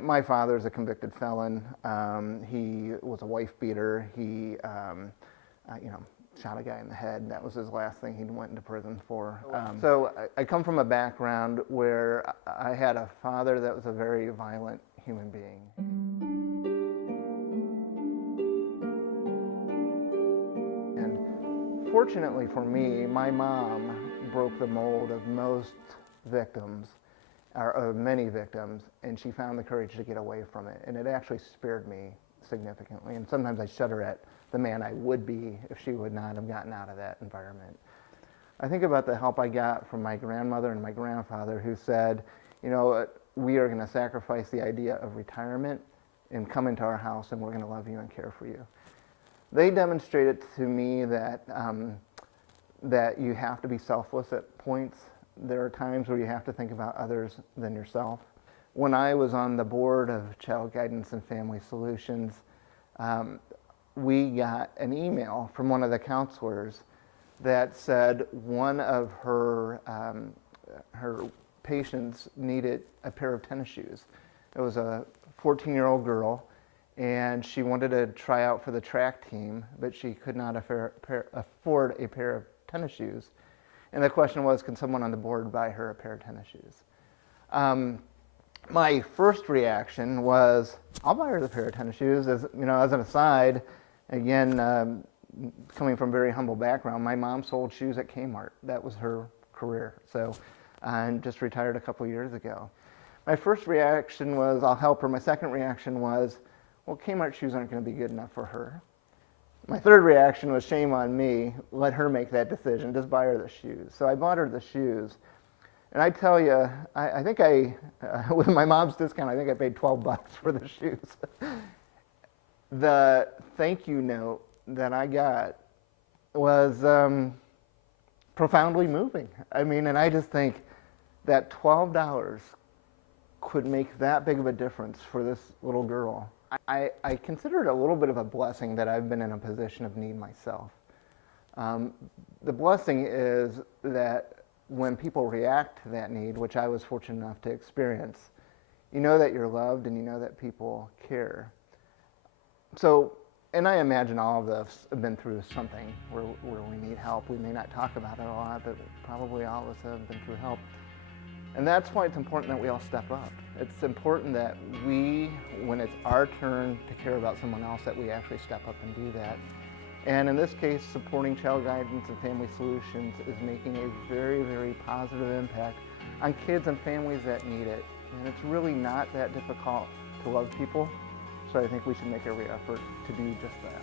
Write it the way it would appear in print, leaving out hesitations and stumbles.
My father's a convicted felon. He was a wife beater. He, shot a guy in the head. That was his last thing he went into prison for. So I come from a background where I had a father that was a very violent human being. And fortunately for me, my mom broke the mold of most victims, or of many victims, and she found the courage to get away from it. And it actually spared me significantly. And sometimes I shudder at the man I would be if she would not have gotten out of that environment. I think about the help I got from my grandmother and my grandfather, who said, you know, we are going to sacrifice the idea of retirement and come into our house and we're going to love you and care for you. They demonstrated to me that, that you have to be selfless at points. There are times where you have to think about others than yourself. When I was on the board of Child Guidance and Family Solutions, we got an email from one of the counselors that said one of her patients needed a pair of tennis shoes. It was a 14-year-old girl, and she wanted to try out for the track team, but she could not afford a pair of tennis shoes. And the question was, can someone on the board buy her a pair of tennis shoes? My first reaction was, I'll buy her the pair of tennis shoes. As you know, as an aside, again, coming from a very humble background, my mom sold shoes at Kmart. That was her career. So, and just retired a couple years ago. My first reaction was, I'll help her. My second reaction was, well, Kmart shoes aren't going to be good enough for her. My third reaction was, shame on me. Let her make that decision. Just buy her the shoes. So I bought her the shoes. And I tell you, I think with my mom's discount, I think I paid $12 for the shoes. The thank you note that I got was profoundly moving. I mean, and I just think that $12 could make that big of a difference for this little girl. I consider it a little bit of a blessing that I've been in a position of need myself. The blessing is that when people react to that need, which I was fortunate enough to experience, you know that you're loved and you know that people care. So, and I imagine all of us have been through something where we need help. We may not talk about it a lot, but probably all of us have been through help. And that's why it's important that we all step up. It's important that we, when it's our turn to care about someone else, that we actually step up and do that. And in this case, supporting Child Guidance and Family Solutions is making a very, very positive impact on kids and families that need it. And it's really not that difficult to love people, so I think we should make every effort to do just that.